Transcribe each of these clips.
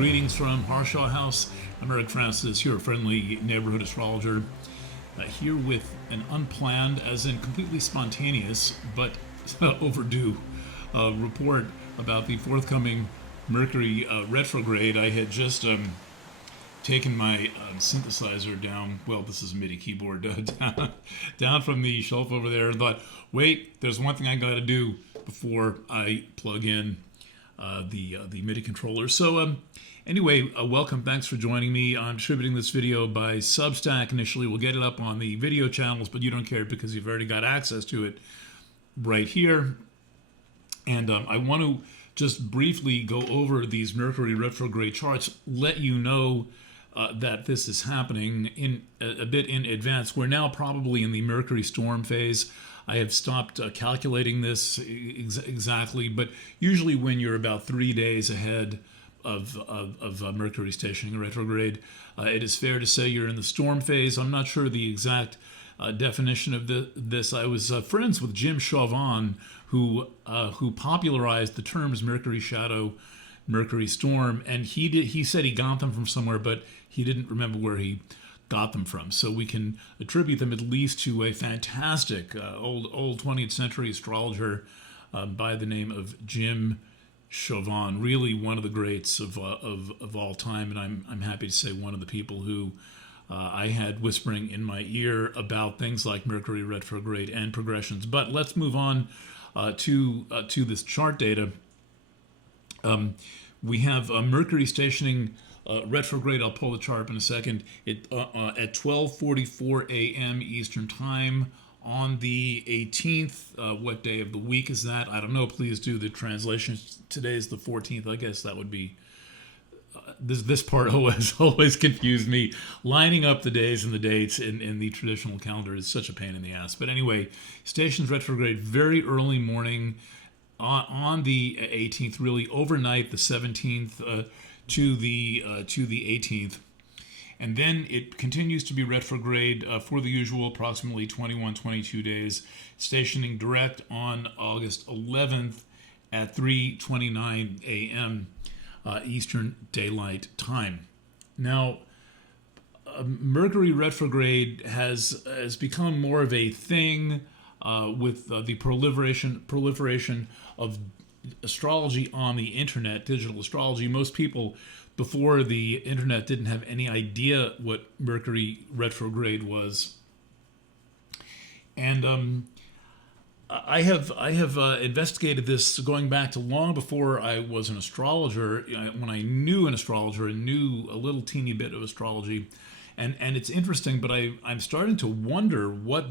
Greetings from Harshaw House. I'm Eric Francis, your friendly neighborhood astrologer, here with an unplanned, as in completely spontaneous, but overdue report about the forthcoming Mercury retrograde. I had just taken my synthesizer down, well, this is a MIDI keyboard, down from the shelf over there and thought, wait, there's one thing I got to do before I plug in the MIDI controller. So anyway, welcome. Thanks for joining me. I'm distributing this video by Substack initially. We'll get it up on the video channels, but you don't care because you've already got access to it right here. And I want to just briefly go over these Mercury retrograde charts, let you know that this is happening in a bit in advance. We're now probably in the Mercury storm phase. I have stopped calculating this exactly, but usually when you're about 3 days ahead of Mercury stationing retrograde, it is fair to say you're in the storm phase. I'm not sure the exact definition of this. I was friends with Jim Chauvin, who popularized the terms Mercury shadow, Mercury storm, and he said he got them from somewhere, but he didn't remember where he got them from. So we can attribute them at least to a fantastic old 20th century astrologer by the name of Jim Chauvin, really one of the greats of all time, and I'm happy to say one of the people who I had whispering in my ear about things like Mercury retrograde and progressions. But let's move on to this chart data. We have Mercury stationing retrograde. I'll pull the chart up in a second. At 12:44 a.m. Eastern Time on the 18th. What day of the week is that? I don't know. Please do the translation. Today is the 14th. I guess that would be. This part always confused me. Lining up the days and the dates in the traditional calendar is such a pain in the ass. But anyway, stations retrograde very early morning on the 18th, really overnight, the 17th to the 18th. And then it continues to be retrograde for the usual approximately 21, 22 days, stationing direct on August 11th at 3:29 a.m. Eastern Daylight Time. Now, Mercury retrograde has become more of a thing with the proliferation of astrology on the internet, digital astrology. Most people before the internet didn't have any idea what Mercury retrograde was. And I have investigated this going back to long before I was an astrologer, when I knew an astrologer and knew a little teeny bit of astrology. And it's interesting, but I'm starting to wonder what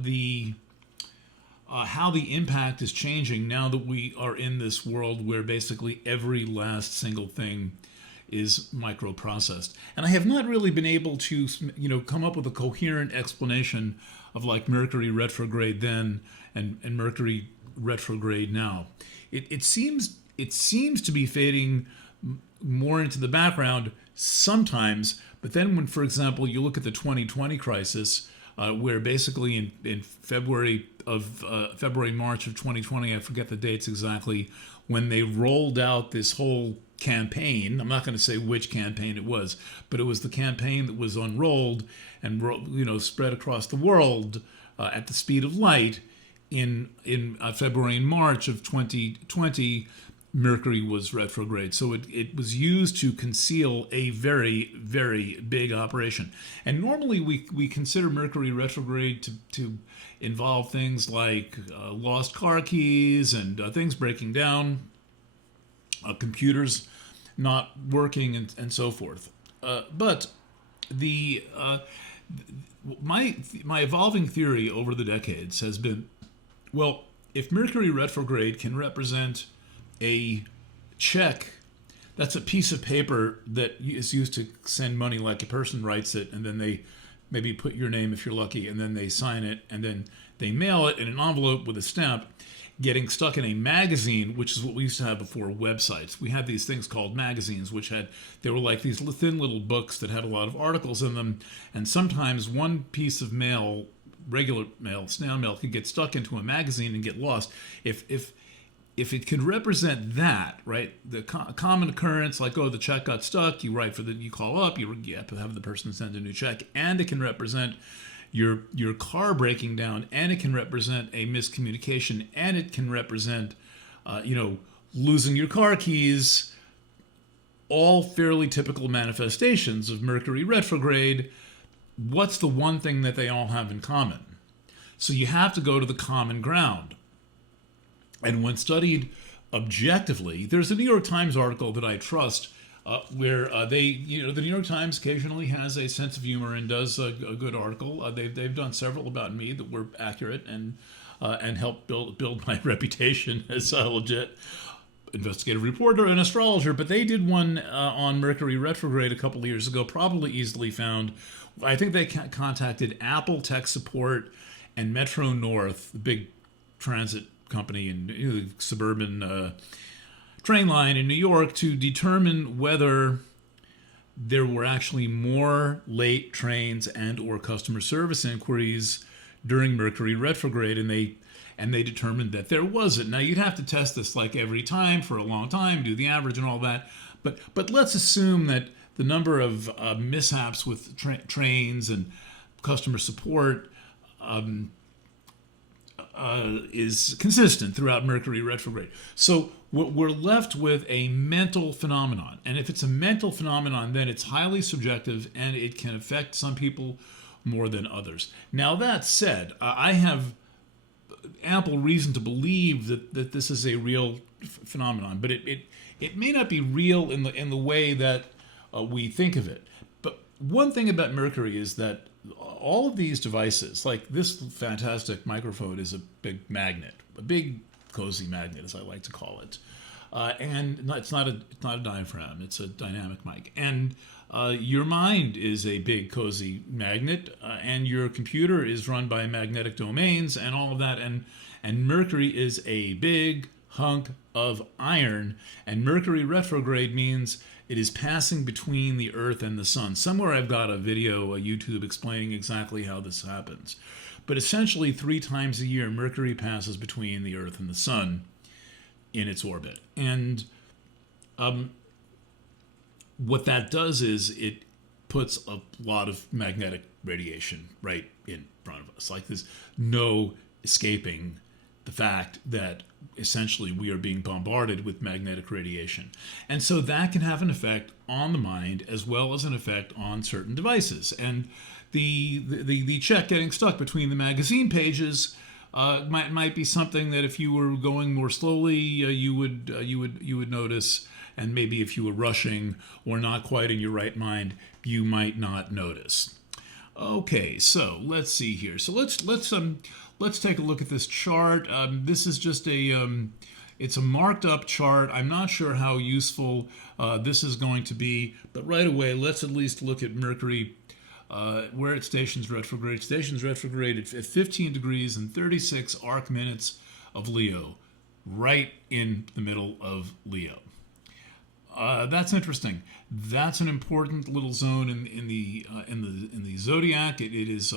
how the impact is changing now that we are in this world where basically every last single thing is microprocessed. And I have not really been able to, come up with a coherent explanation of like Mercury retrograde then and Mercury retrograde now. It seems to be fading more into the background sometimes, but then when, for example, you look at the 2020 crisis, where basically in February, March of 2020, I forget the dates exactly, when they rolled out this whole campaign. I'm not going to say which campaign it was, but it was the campaign that was unrolled and spread across the world at the speed of light in February and March of 2020. Mercury was retrograde. So it was used to conceal a very, very big operation. And normally we consider Mercury retrograde to involve things like lost car keys and things breaking down, computers not working, and so forth. But my evolving theory over the decades has been, well, if Mercury retrograde can represent a check, that's a piece of paper that is used to send money, like a person writes it and then they maybe put your name if you're lucky, and then they sign it, and then they mail it in an envelope with a stamp, getting stuck in a magazine, which is what we used to have before websites. We had these things called magazines, they were like these thin little books that had a lot of articles in them, and sometimes one piece of mail, regular mail, snail mail, could get stuck into a magazine and get lost. If if it can represent that, right, the common occurrence, like, oh, the check got stuck, you call up, you have to have the person send a new check, and it can represent your car breaking down, and it can represent a miscommunication, and it can represent, losing your car keys, all fairly typical manifestations of Mercury retrograde. What's the one thing that they all have in common? So you have to go to the common ground. And when studied objectively, there's a New York Times article that I trust where the New York Times occasionally has a sense of humor and does a good article. They've done several about me that were accurate and helped build my reputation as a legit investigative reporter and astrologer. But they did one on Mercury retrograde a couple of years ago, probably easily found. I think they contacted Apple tech support and Metro North, the big transit company and the suburban train line in New York, to determine whether there were actually more late trains and or customer service inquiries during Mercury retrograde, and they determined that there wasn't. Now, you'd have to test this like every time for a long time, do the average and all that, but let's assume that the number of mishaps with trains and customer support is consistent throughout Mercury retrograde. So we're left with a mental phenomenon. And if it's a mental phenomenon, then it's highly subjective and it can affect some people more than others. Now, that said, I have ample reason to believe that this is a real phenomenon, but it may not be real in the way that we think of it. But one thing about Mercury is that all of these devices, like this fantastic microphone, is a big magnet, a big cozy magnet, as I like to call it. And it's not a diaphragm; it's a dynamic mic. And your mind is a big cozy magnet, and your computer is run by magnetic domains, and all of that. And Mercury is a big hunk of iron, and Mercury retrograde means it is passing between the Earth and the Sun. Somewhere I've got a video, a YouTube, explaining exactly how this happens. But essentially 3 times a year, Mercury passes between the Earth and the Sun in its orbit. And what that does is it puts a lot of magnetic radiation right in front of us. Like, there's no escaping the fact that essentially we are being bombarded with magnetic radiation. And so that can have an effect on the mind as well as an effect on certain devices. And the check getting stuck between the magazine pages might be something that if you were going more slowly, you would notice, and maybe if you were rushing or not quite in your right mind, you might not notice. Okay, so let's see here. So let's take a look at this chart. This is just it's a marked up chart. I'm not sure how useful this is going to be, but right away, let's at least look at Mercury, where it stations retrograde. Stations retrograde at 15 degrees and 36 arc minutes of Leo, right in the middle of Leo. That's interesting. That's an important little zone in the zodiac. It's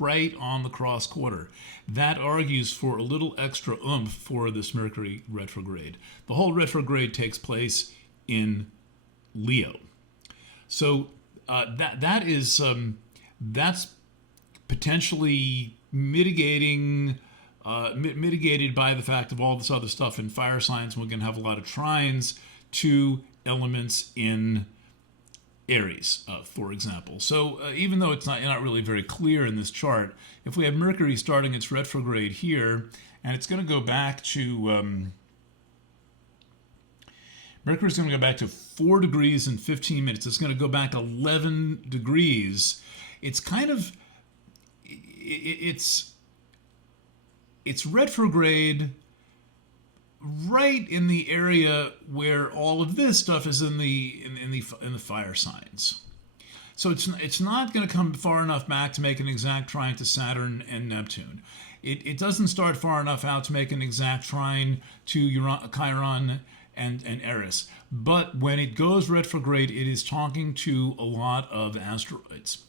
right on the cross quarter. That argues for a little extra oomph for this Mercury retrograde. The whole retrograde takes place in Leo, so that's potentially mitigated by the fact of all this other stuff in fire signs. We're going to have a lot of trines to elements in Aries, for example. So even though it's not really very clear in this chart, if we have Mercury starting its retrograde here, and it's going to go back to Mercury's going to go back to 4 degrees and 15 minutes. It's going to go back 11 degrees. It's kind of it's retrograde right in the area where all of this stuff is in the fire signs. So it's not going to come far enough back to make an exact trine to Saturn and Neptune. It doesn't start far enough out to make an exact trine to Chiron and Eris. But when it goes retrograde, it is talking to a lot of asteroids.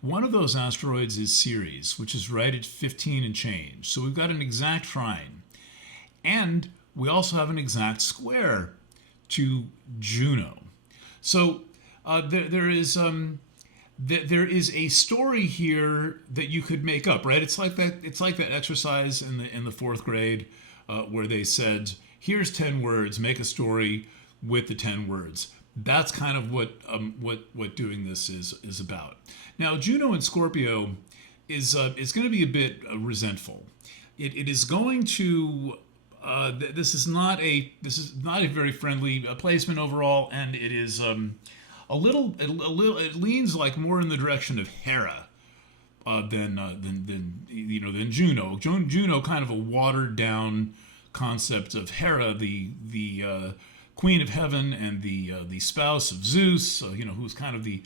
One of those asteroids is Ceres, which is right at 15 and change. So we've got an exact trine. And we also have an exact square to Juno. So there is a story here that you could make up, right? It's like that. It's like that exercise in the fourth grade where they said, "Here's 10 words. Make a story with the 10 words." That's kind of what doing this is about. Now, Juno in Scorpio is going to be a bit resentful. It is going to. This is not a very friendly placement overall, and it is a little. It leans like more in the direction of Hera than Juno. Juno, kind of a watered down concept of Hera, the queen of heaven and the spouse of Zeus. Who's kind of the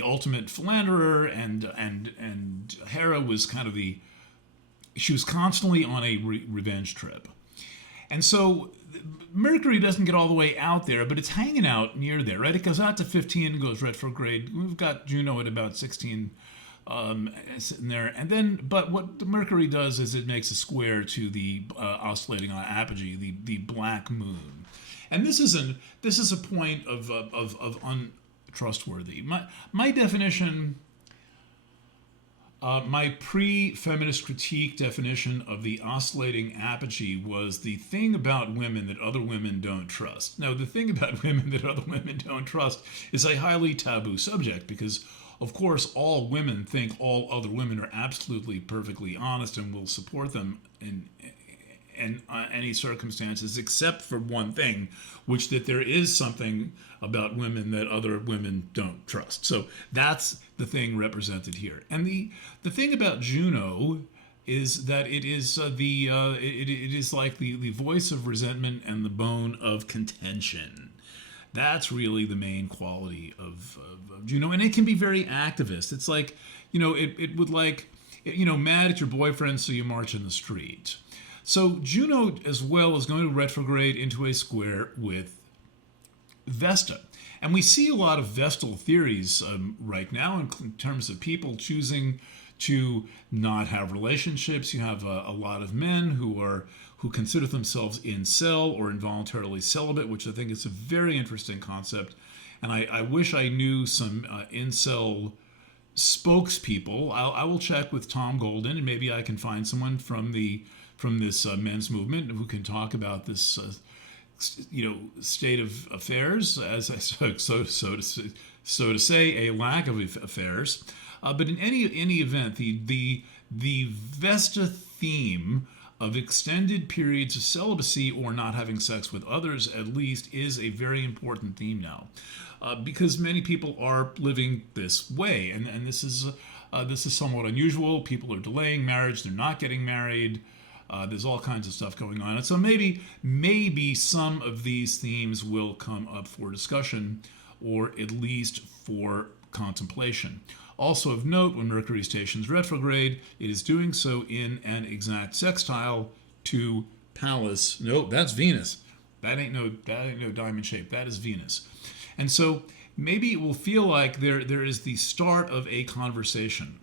ultimate philanderer, and Hera was kind of she was constantly on a revenge trip. And so Mercury doesn't get all the way out there, but it's hanging out near there, right? It goes out to 15 and goes retrograde. We've got Juno at about 16 sitting there. And then, but what the Mercury does is it makes a square to the oscillating apogee, the black moon. And this is a point of untrustworthy. My definition. My pre-feminist critique definition of the oscillating apogee was the thing about women that other women don't trust. Now, the thing about women that other women don't trust is a highly taboo subject because, of course, all women think all other women are absolutely perfectly honest and will support them in any circumstances, except for one thing, which that there is something about women that other women don't trust. So that's the thing represented here. And the thing about Juno is that it is it is like the voice of resentment and the bone of contention. That's really the main quality of Juno, and it can be very activist. It's like it would mad at your boyfriend, so you march in the street. So Juno as well is going to retrograde into a square with Vesta. And we see a lot of Vestal theories right now in terms of people choosing to not have relationships. You have a lot of men who consider themselves incel or involuntarily celibate, which I think is a very interesting concept. And I wish I knew some incel spokespeople. I will check with Tom Golden, and maybe I can find someone from this men's movement who can talk about this state of affairs, as so to say, a lack of affairs. But in any event, the Vesta theme of extended periods of celibacy or not having sex with others, at least, is a very important theme now, because many people are living this way, and this is somewhat unusual. People are delaying marriage; they're not getting married. There's all kinds of stuff going on. And so maybe some of these themes will come up for discussion, or at least for contemplation. Also of note, when Mercury stations retrograde, it is doing so in an exact sextile to Pallas. No, that's Venus. That ain't no diamond shape. That is Venus. And so maybe it will feel like there is the start of a conversation.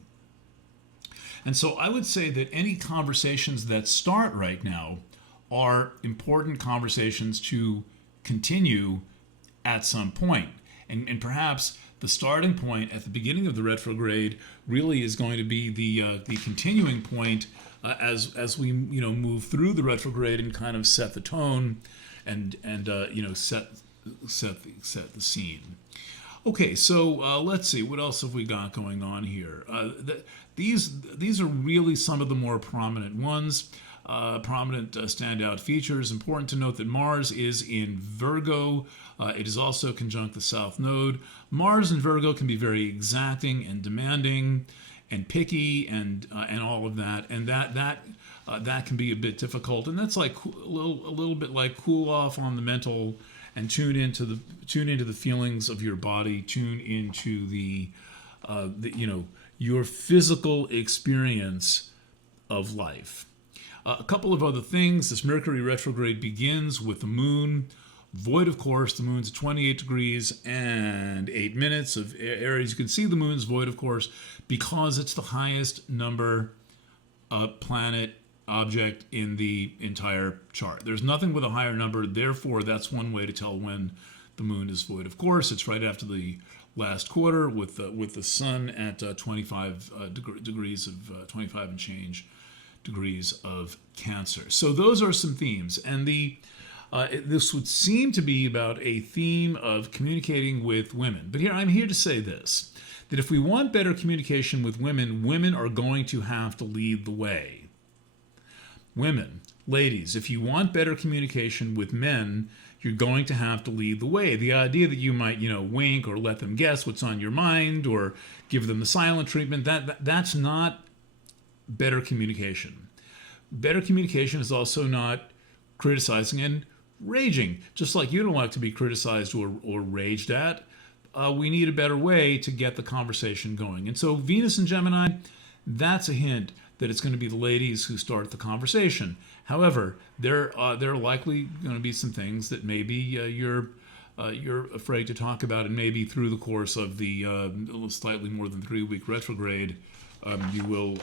And so I would say that any conversations that start right now are important conversations to continue at some point. And perhaps the starting point at the beginning of the retrograde really is going to be the continuing point as we move through the retrograde and kind of set the tone and set the scene. Okay, so let's see, what else have we got going on here? These are really some of the more prominent ones, prominent standout features. Important to note that Mars is in Virgo. It is also conjunct the South Node. Mars in Virgo can be very exacting and demanding and picky and all of that, and that can be a bit difficult. And that's like a little bit like cool off on the mental and tune into the feelings of your body, tune into the your physical experience of life. A couple of other things. This Mercury retrograde begins with the moon void, of course. The moon's at 28 degrees and 8 minutes of Aries. You can see the moon's void, of course, because it's the highest number planet object in the entire chart. There's nothing with a higher number, therefore that's one way to tell when the moon is void. Of course, it's right after the last quarter with the sun at 25 degrees of 25 and change degrees of Cancer. So those are some themes, and this would seem to be about a theme of communicating with women. But I'm here to say this, that if we want better communication with women, women are going to have to lead the way. Women, ladies, if you want better communication with men, you're going to have to lead the way. The idea that you might, wink or let them guess what's on your mind or give them the silent treatment, that's not better communication. Better communication is also not criticizing and raging. Just like you don't like to be criticized or raged at, we need a better way to get the conversation going. And so Venus and Gemini, that's a hint that it's going to be the ladies who start the conversation. However, there are likely going to be some things that maybe you're afraid to talk about, and maybe through the course of the slightly more than 3-week retrograde, you will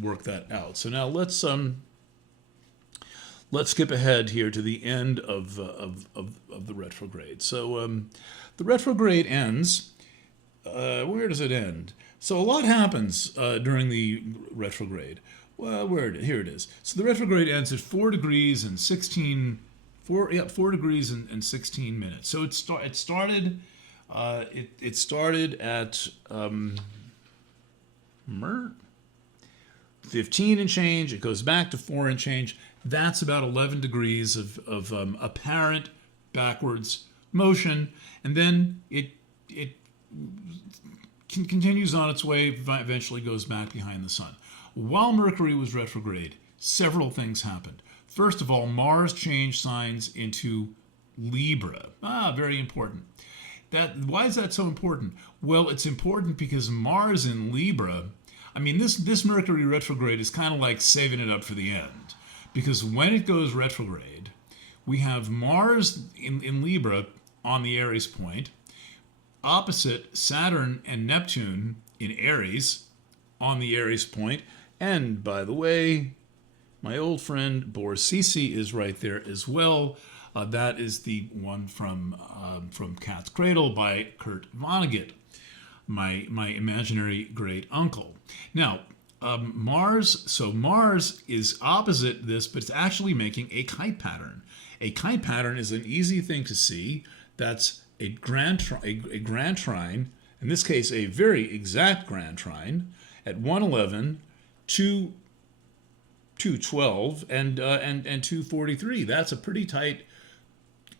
work that out. So now let's skip ahead here to the end of the retrograde. So the retrograde ends. Where does it end? So a lot happens during the retrograde. Well, here it is. So the retrograde ends at 4 degrees and 16 minutes. So it started at 15 and change. It goes back to 4 and change. That's about 11 degrees of apparent backwards motion, and then it continues on its way, eventually goes back behind the sun. While Mercury was retrograde, several things happened. First of all, Mars changed signs into Libra. Very important. Why is that so important? Well, it's important because Mars in Libra, this Mercury retrograde is kind of like saving it up for the end. Because when it goes retrograde, we have Mars in Libra on the Aries point, opposite Saturn and Neptune in Aries on the Aries point. And by the way, my old friend Borsisi is right there as well. That is the one from Cat's Cradle by Kurt Vonnegut, my imaginary great uncle. Now, Mars is opposite this, but it's actually making a kite pattern. A kite pattern is an easy thing to see. That's a grand trine, in this case a very exact grand trine, at 111, 212, and 243. That's a pretty tight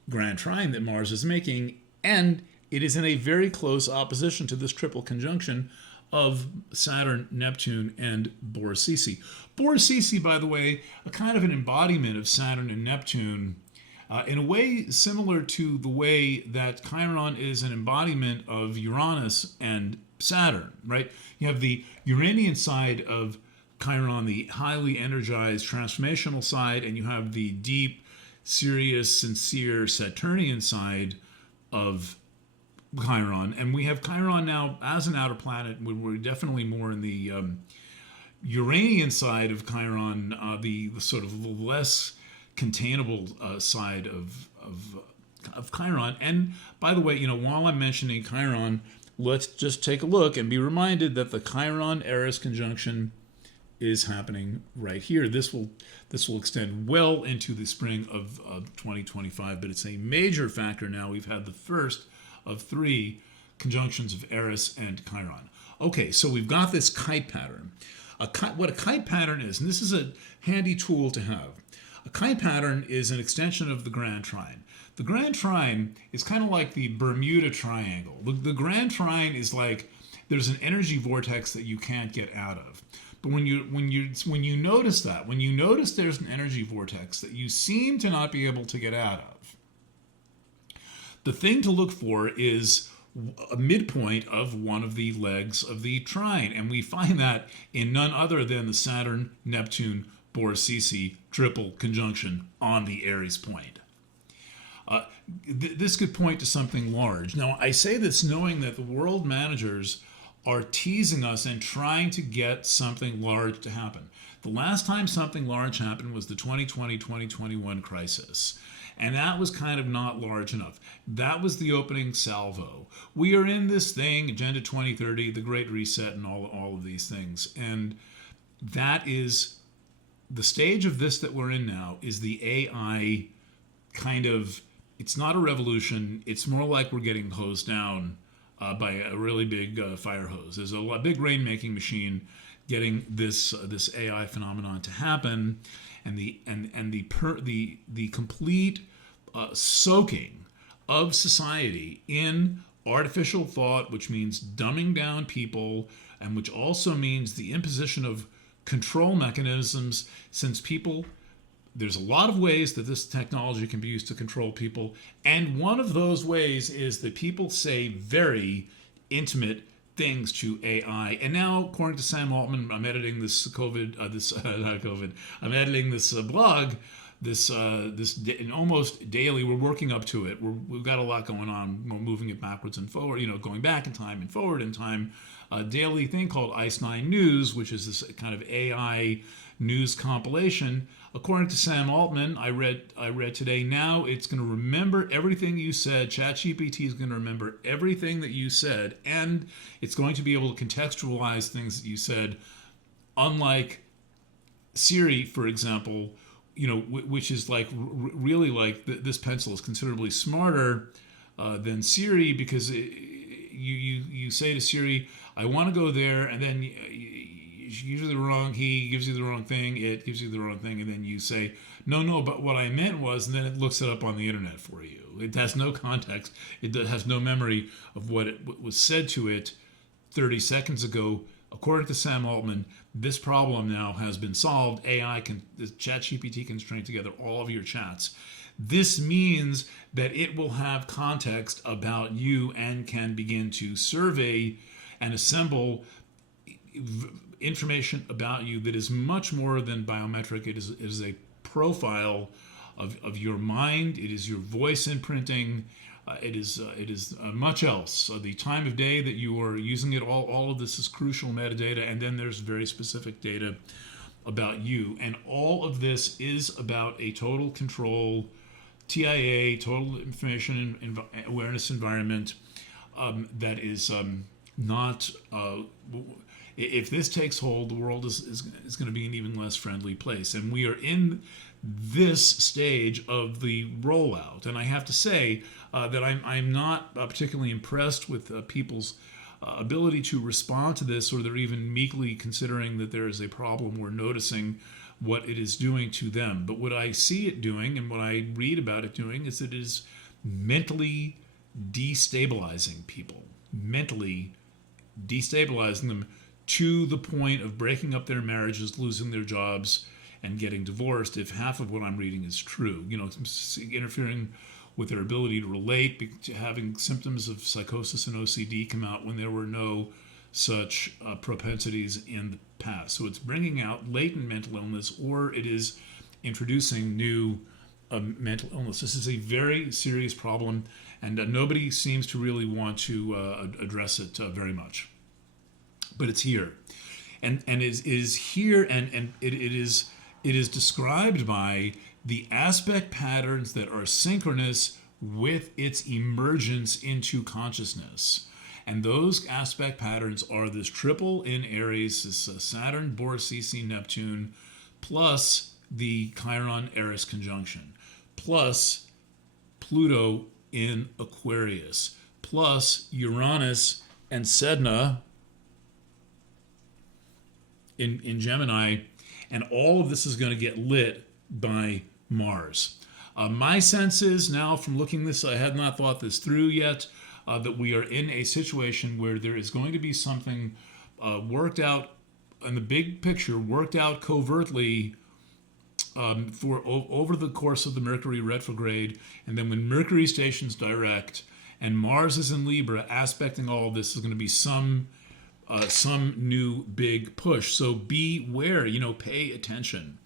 grand trine that Mars is making, and it is in a very close opposition to this triple conjunction of Saturn, Neptune, and Borsisi. Borsisi, by the way, a kind of an embodiment of Saturn and Neptune, in a way similar to the way that Chiron is an embodiment of Uranus and Saturn, right? You have the Uranian side of Chiron, the highly energized transformational side, and you have the deep, serious, sincere Saturnian side of Chiron. And we have Chiron now as an outer planet. We're definitely more in the Uranian side of Chiron, the sort of less containable side of Chiron. And by the way, while I'm mentioning Chiron, let's just take a look and be reminded that the Chiron-Eris conjunction is happening right here. This will extend well into the spring of 2025, but it's a major factor now. We've had the first of 3 conjunctions of Eris and Chiron. Okay, so we've got this kite pattern. What a kite pattern is, and this is a handy tool to have. A kite pattern is an extension of the Grand Trine. The Grand Trine is kind of like the Bermuda Triangle. The Grand Trine is like there's an energy vortex that you can't get out of. But when you notice there's an energy vortex that you seem to not be able to get out of, the thing to look for is a midpoint of one of the legs of the trine, and we find that in none other than the Saturn, Neptune, Borsisi triple conjunction on the Aries point. This could point to something large. Now, I say this knowing that the world managers are teasing us and trying to get something large to happen. The last time something large happened was the 2020-2021 crisis. And that was kind of not large enough. That was the opening salvo. We are in this thing, Agenda 2030, the Great Reset, and all of these things. And that is the stage of this that we're in now is the AI kind of, it's not a revolution. It's more like we're getting hosed down by a really big fire hose. There's a big rainmaking machine getting this AI phenomenon to happen, and the complete soaking of society in artificial thought, which means dumbing down people, and which also means the imposition of control mechanisms, since people, there's a lot of ways that this technology can be used to control people, and one of those ways is that people say very intimate things to AI. And now, according to Sam Altman, I'm editing this I'm editing this blog, almost daily. We're working up to it. We've got a lot going on. We're moving it backwards and forward, going back in time and forward in time. A daily thing called Ice 9 News, which is this kind of AI news compilation. According to Sam Altman, I read today, now it's going to remember everything you said. ChatGPT is going to remember everything that you said, and it's going to be able to contextualize things that you said, unlike Siri, for example, which is like really like this pencil is considerably smarter than Siri, because you say to Siri, I want to go there, and then he gives you the wrong thing, it gives you the wrong thing, and then you say, no, but what I meant was, and then it looks it up on the internet for you. It has no context. It has no memory of what was said to it 30 seconds ago. According to Sam Altman, this problem now has been solved. ChatGPT can string together all of your chats. This means that it will have context about you and can begin to survey and assemble information about you that is much more than biometric. It is a profile of your mind. It is your voice imprinting. It is much else. The time of day that you are using it, all of this is crucial metadata, and then there's very specific data about you. And all of this is about a total control, TIA, total information awareness environment that is not... if this takes hold, the world is going to be an even less friendly place. And we are in this stage of the rollout. And I have to say that I'm not particularly impressed with people's ability to respond to this, or they're even meekly considering that there is a problem or noticing what it is doing to them. But what I see it doing, and what I read about it doing, is it is mentally destabilizing people, mentally destabilizing them to the point of breaking up their marriages, losing their jobs, and getting divorced, if half of what I'm reading is true. Interfering with their ability to relate, having symptoms of psychosis and OCD come out when there were no such propensities in the past. So it's bringing out latent mental illness, or it is introducing new mental illness. This is a very serious problem, and nobody seems to really want to address it very much. But it's here, and is here, and it is described by the aspect patterns that are synchronous with its emergence into consciousness. And those aspect patterns are this triple in Aries, this Saturn, Boris, CC, Neptune, plus the Chiron Eris conjunction, plus Pluto in Aquarius, plus Uranus and Sedna in Gemini, and all of this is going to get lit by Mars. My sense is now, from looking this, I had not thought this through yet, that we are in a situation where there is going to be something worked out in the big picture, worked out covertly over the course of the Mercury retrograde, and then when Mercury stations direct and Mars is in Libra, aspecting all of this, is going to be some new big push. So beware, pay attention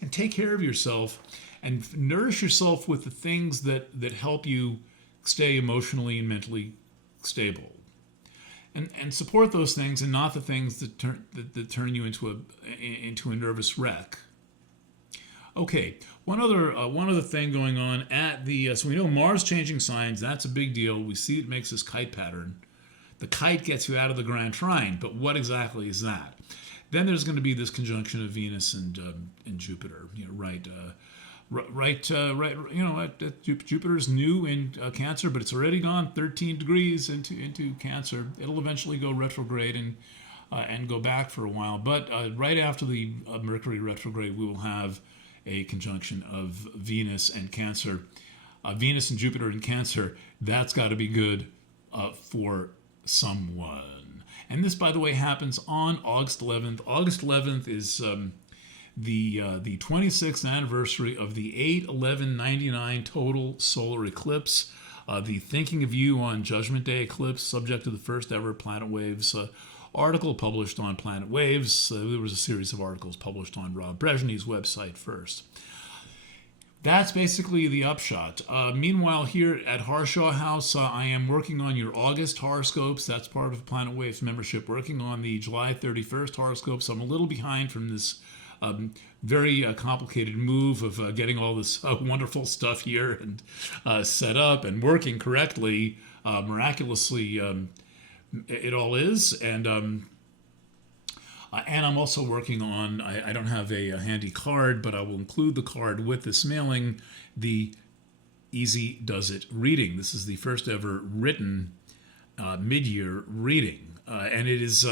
and take care of yourself and nourish yourself with the things that help you stay emotionally and mentally stable. and support those things, and not the things that turn you into a nervous wreck. Okay, one other thing going on at the so we know Mars changing signs. That's a big deal. We see it makes this kite pattern. The kite gets you out of the Grand Trine, but what exactly is that? Then there's going to be this conjunction of Venus and Jupiter. Jupiter's new in Cancer, but it's already gone 13 degrees into Cancer. It'll eventually go retrograde and go back for a while. But right after the Mercury retrograde, we will have a conjunction of Venus and Cancer. Venus and Jupiter in Cancer, that's got to be good for someone. And this, by the way, happens on August 11th. August 11th is the 26th anniversary of the 8/11/99 total solar eclipse. The Thinking of You on Judgment Day eclipse, subject to the first ever Planet Waves article published on Planet Waves. There was a series of articles published on Rob Brezhny's website first. That's basically the upshot. Meanwhile, here at Harshaw House, I am working on your August horoscopes. That's part of Planet Waves membership, working on the July 31st horoscopes. I'm a little behind from this very complicated move of getting all this wonderful stuff here and set up and working correctly. Miraculously, it all is. And I'm also working on, I don't have a handy card, but I will include the card with this mailing, the Easy Does It reading. This is the first ever written mid-year reading. And it is,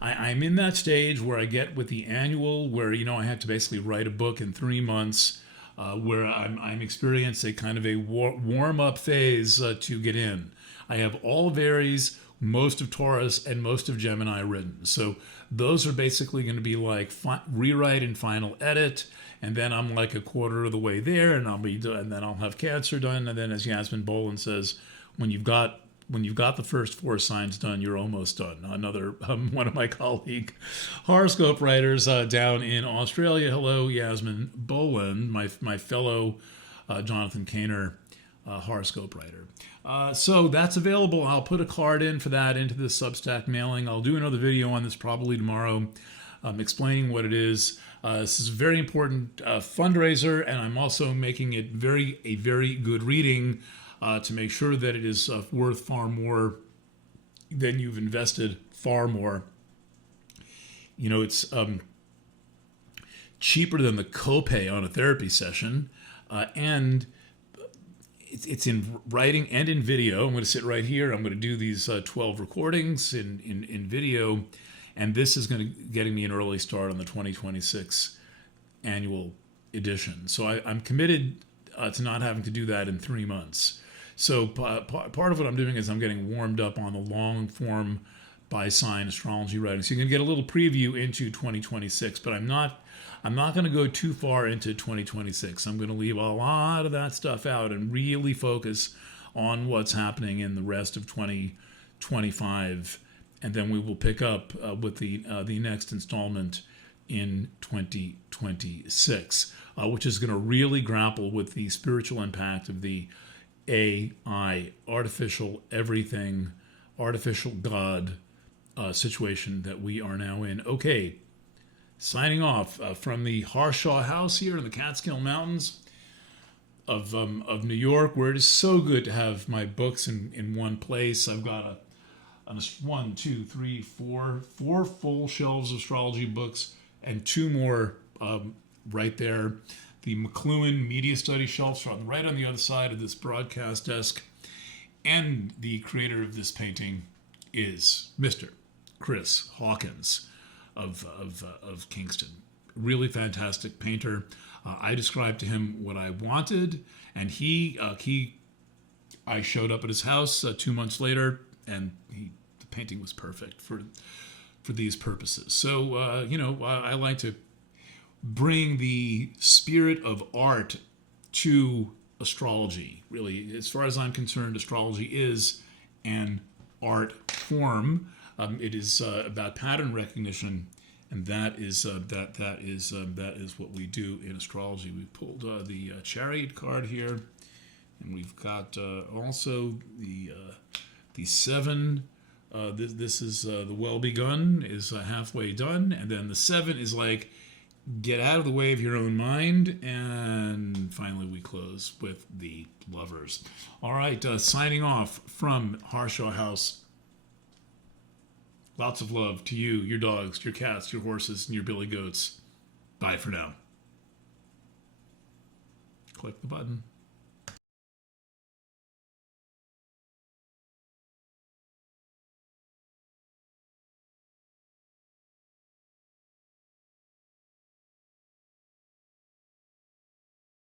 I'm in that stage where I get with the annual, where, I have to basically write a book in 3 months, where I'm experiencing kind of a warm-up phase to get in. I have all Aries, most of Taurus, and most of Gemini written. So those are basically going to be like rewrite and final edit, and then I'm like a quarter of the way there, and I'll be done, and then I'll have Cancer done, and then as Yasmin Boland says, when you've got the first 4 signs done, you're almost done. Another one of my colleague horoscope writers down in Australia. Hello, Yasmin Boland, my fellow Jonathan Kainer horoscope writer. So that's available. I'll put a card in for that into the Substack mailing. I'll do another video on this probably tomorrow, explaining what it is. This is a very important fundraiser, and I'm also making it a very good reading to make sure that it is worth far more than you've invested. Far more. It's cheaper than the copay on a therapy session, and it's in writing and in video. I'm going to sit right here. I'm going to do these 12 recordings in video, and this is going to getting me an early start on the 2026 annual edition. So I'm committed to not having to do that in 3 months. So part of what I'm doing is I'm getting warmed up on the long form by sign astrology writing. So you can get a little preview into 2026, but I'm not going to go too far into 2026. I'm going to leave a lot of that stuff out and really focus on what's happening in the rest of 2025, and then we will pick up with the next installment in 2026, which is going to really grapple with the spiritual impact of the AI, artificial everything, artificial God situation that we are now in. Okay. Signing off from the Harshaw House here in the Catskill Mountains of New York, where it is so good to have my books in one place. I've got four full shelves of astrology books, and 2 more right there. The McLuhan Media Studies shelves are right on the other side of this broadcast desk, and the creator of this painting is Mr. Chris Hawkins of Kingston. Really fantastic painter. I described to him what I wanted, and I showed up at his house 2 months later, and the painting was perfect for these purposes. So I like to bring the spirit of art to astrology. Really, as far as I'm concerned, astrology is an art form. It is about pattern recognition, and that is what we do in astrology. We pulled the Chariot card here, and we've got also the 7 This is the well begun is halfway done, and then the 7 is like get out of the way of your own mind, and finally we close with the Lovers. All right, signing off from Harshaw House. Lots of love to you, your dogs, your cats, your horses, and your billy goats. Bye for now. Click the button.